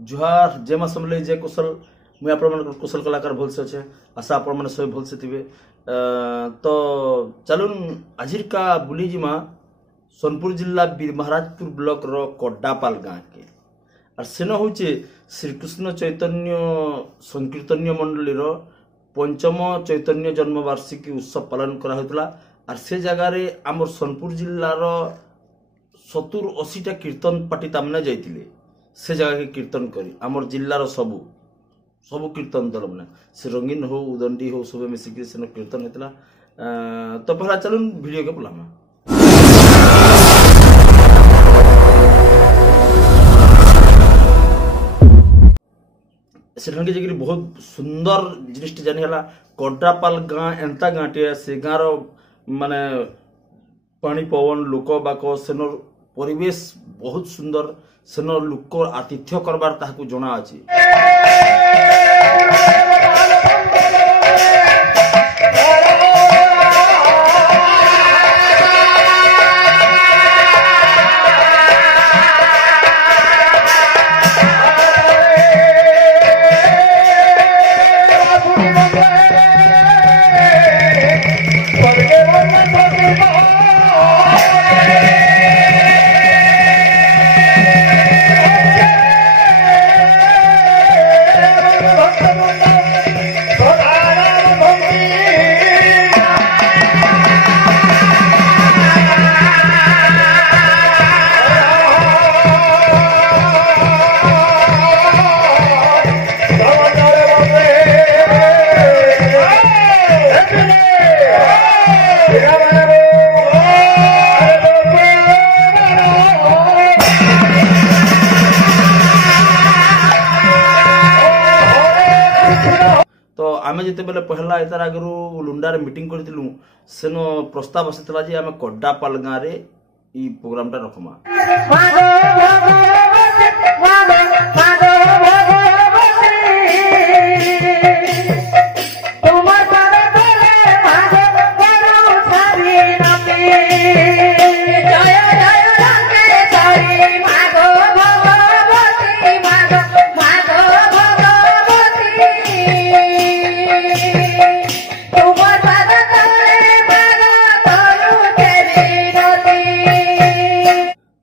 जुहार जय मां समले जय कुशल मुझे आप कुशल कलाकार भलसे अच्छे आशा आप सब भलसे थे। तो चलुन आजिर का बुली जिमा सोनपुर जिला बीर महाराजपुर ब्लॉक रो कोड्डापाल गाँव के और सेन हूँ श्रीकृष्ण चैतन्य संकीर्तन्य मंडली रो पंचम चैतन्य जन्मवार्षिकी उत्सव पालन करा होता और से जगार आमर सोनपुर जिलार 70-80टा कीर्तन पार्टी तामने जाइए से जगह के कीर्तन करी आमर जिलार सबू सबू कीर्तन दल मैंने से रंगीन हो उदंडी हो सब मिसिक से कीर्तन होता। तो पहला चलून वीडियो के पलामा से जगह बहुत सुंदर जिनिस जानी कोड्डापाल गाँ एंता गाँटे से गाँव माने पानी पवन लोक बाक सेन परिवेश बहुत सुंदर सेन लोक आतिथ्य करबार ताहाकू जना अछि। तो आमे जिते बेले पहला एतार आगरू लुंडारे मीटिंग करथिलु सेनो प्रस्ताव आसीतला जे आमे कोड्डापाल गाँ रे ई प्रोग्राम टा रखमा।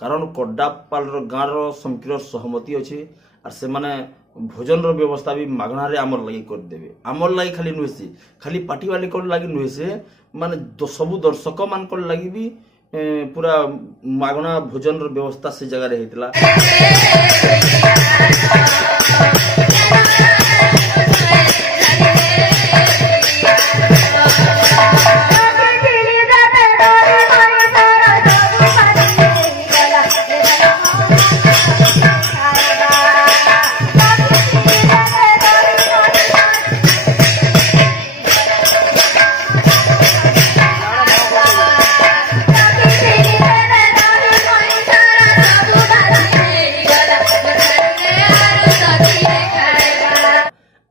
कारण कोड्डापाल गाँव समकीर सहमति अच्छे और से माने भोजन रो व्यवस्था भी मागना रे आमर लगी कर देबे आमर लगी खाली नुहे से खाली पार्टी वाले को लगी नुहे से माने सबु दर्शक मान को लगी भी पूरा मागना भोजन रो व्यवस्था से जगह रे हेतला।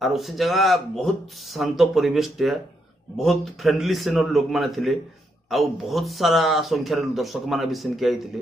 और उसी जगह बहुत शांत परिवेश बहुत फ्रेंडली सेन लोक माने थिले आउ बहुत सारा संख्यार दर्शक माने भी सेन के आइथिले।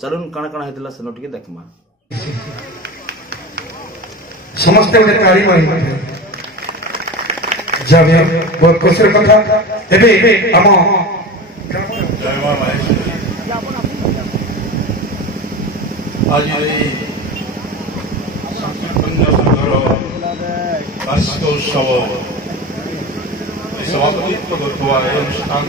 चलुन काना काना हेतला सेनो टिके देखमा समस्त गोटे ताली मारी जब बहुत खुशी कथा एबे हम आज ये संकीर्तन्य संघर वार्षिक उत्सव सभापतित्व करथुवा अनुष्ठान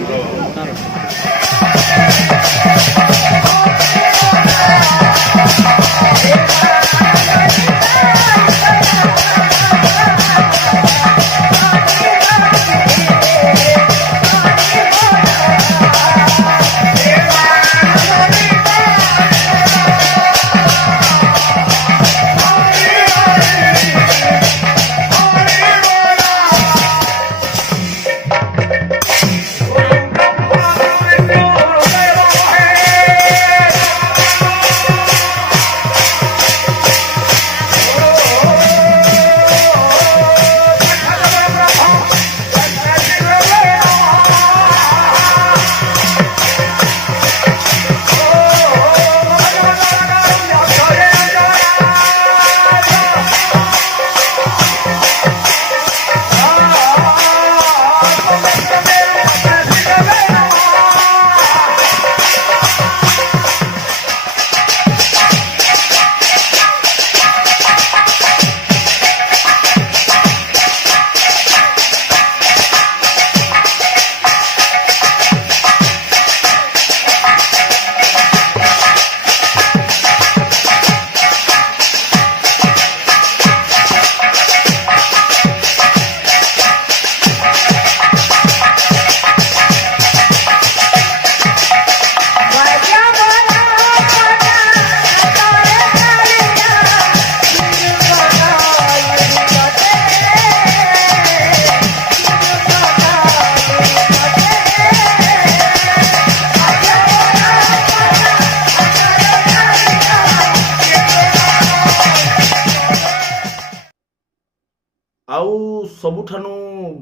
आउ सबुठानु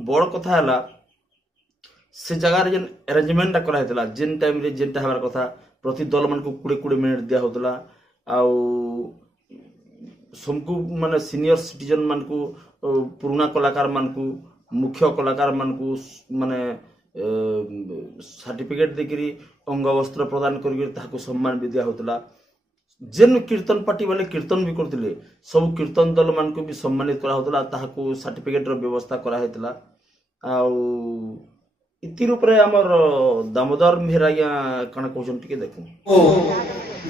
बड़ कथा है से जगार जेन अरेंजमेंट कराइला जेन टाइम रे जेनटा हबार कथा प्रति दल मान को 20 मिनिट दिया होतला आउ सबको माने सीनियर सिटीजन मान को पुराना कलाकार मान को मुख्य कलाकार मान को माने सर्टिफिकेट देकरी अंग वस्त्र प्रदान करके सम्मान भी दिया होतला जेन कीर्तन पार्टी वाले कीर्तन भी करते सब कीर्तन दल मान को भी सम्मानित करा होतला ताहाको सर्टिफिकेट रो व्यवस्था करा हेतला आउ इति रूप रे हमर दामोदर मेहरा या कण कहउछन टिके देखु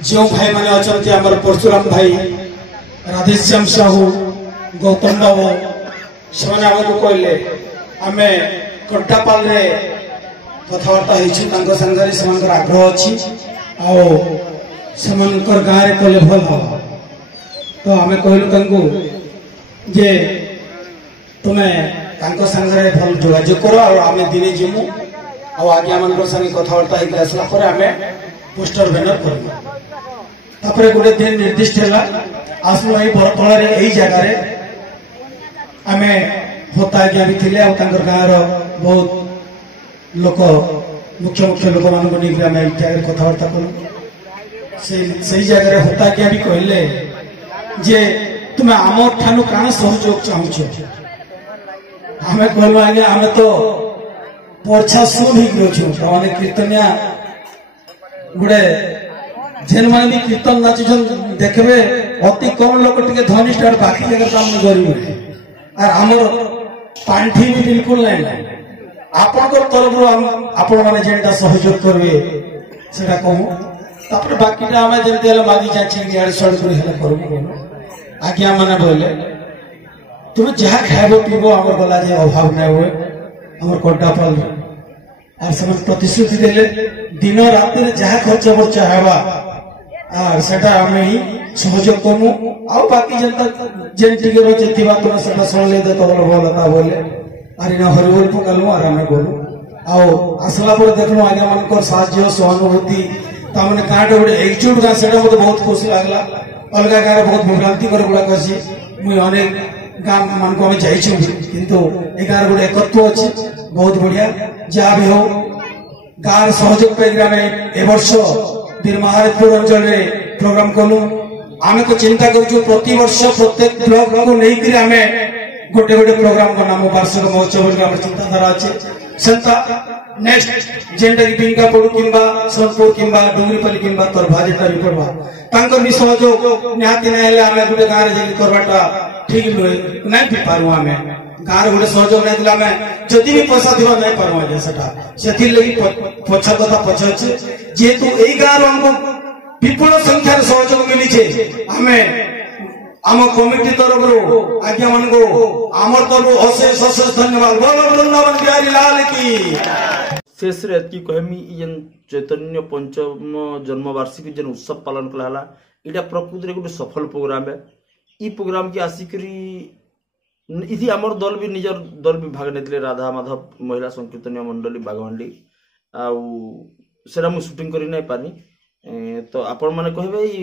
जो भाई माने अछंती हमर परशुराम भाई राधेश्याम साहू गौतम बाबू ସେମାନେ ଆମକୁ କହିଲେ ଆମେ କଣ୍ଟାପାଲରେ କଥାବାର୍ତ୍ତା ହେଇଛୁ ତାଙ୍କ ସାଙ୍ଗରେ ସେମାନଙ୍କର ଆଗ୍ରହ ଅଛି ଆଉ ସେମାନଙ୍କର ଗାଁରେ କଲେ ଭଲ ହେବ ତ ଆମେ କହିଲୁ ତାଙ୍କୁ ଯେ ତୁମେ ତାଙ୍କ ସାଙ୍ଗରେ ଭଲ ଯୋଗାଯୋଗ କର ଆଉ ଆମେ ଦିନେ ଯିମୁ ଆଉ ଆଜ୍ଞାମାନଙ୍କ ସାଙ୍ଗେ କଥାବାର୍ତ୍ତା ହେଇକି ଆସିଲା ପରେ ଆମେ ପୋଷ୍ଟର ବ୍ୟାନର କରିବୁ ତାପରେ ଗୋଟେ ଦିନ ନିର୍ଦ୍ଦିଷ୍ଟ ହେଲା ଆସିଲୁ ଏଇ ବରତଳାରେ ଏଇ ଜାଗାରେ आमे होता आज्ञा भी थिले और तांकर गाँव बहुत लोक मुख्य मुख्य लोक मान को लेकर आमे जगह कथबार्ता करूँ सही जगह होता आज्ञा भी कहले जे तुम्हें आम ठानु काण सहयोग चाहूच आमे कहलु आज्ञा आमे तो पर्छा सुन ही गयो तमाने कीर्तनिया गुड़े जेन मान भी कीर्तन नाचुछन देखबे अति कम लोक टिके धनी स्टार बाकी जगह काम गरीब और आमर पांठी भी बिल्कुल नहीं आपण तरफ आपण मैंने जेनटा सहयोग करेंगे सेटा कहूँ तापर बाकीटा आम जमी मागी जाची आड़े सड़ कर आज्ञा मैंने बोले तुम जहाँ खाइब पीब आम गला जे अभाव नहीं हुए आम कंटापाल और से प्रतिश्रुति देले दिन रात जहाँ खर्च बर्चा हेबा और सेटा आम ही सहयोग करमु आउ बाकी जनता जेन टिके रोचे थिबा तुम सेटा सुनले दे तो भल था बोले अरे ना हरिबोल पकालु और आमे बोलू आउ आसला पर देखलु आज्ञा मानकर साहाय्य सहानुभूति तामने काटे गोटे एकजुट गाँ सेटा मते बहुत खुशी लागला अलगा गाँ बहुत भ्रांति कर गुड़ा कसी मुई अनेक गाँ मान को जाइछु किंतु ए गाँ गोटे एकत्व अछि बहुत बढ़िया जहाँ भी हो गाँ सहयोग पे ए वर्ष वीर महाराजपुर अंचल रे प्रोग्राम कलु आमे तो चिंता करूँ प्रति वर्ष प्रत्येक ब्लॉक को लेकर आमे गोटे गोटे प्रोग्राम बनामु वार्षिक महोत्सव चिंताधारा अच्छे सेंता नेक्स्ट जेंटा की बिंका पड़ू किंबा सोनपुर किंबा डुंगरीपल्ली किंबा तोरभा जेटा भी पड़वा तांकर भी सहयोग निहाती नहीं हेले आमे गोटे गाँव रे जेकी करबाटा ठीक नुहे नहीं भी पारू आमे गाँव गोटे सहयोग नहीं आमे जदि भी पैसा दिबा नहीं पारू आजे सेटा सेथि लगी पछा कथा पछ अछि जेतु एई गाँव हमको विपुल संख्यार सहयोग मिली आमे आम कमिटी तरफ आज्ञा मान को आमर तरफ अशेष अशेष धन्यवाद बोलो वृंदावन बिहारी लाल की शेष रे एतकी कहमी जेन चैतन्य पंचम जन्म वार्षिकी जेन उत्सव पालन कला इटा प्रकृति रे गोटे सफल प्रोग्राम है ई प्रोग्राम की आसिकरी इति आमर दल भी निजर दल भी भाग नेतले राधा माधव महिला संकीर्तन मंडली बागवांडी आउ सेरा मु शूटिंग करी नहीं पानी तो आपण माने कहबे ई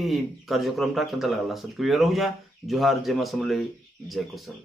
कार्यक्रम टा केनता लागला सब क्लियर हो जा जोहार जेमा समले जय कुशल।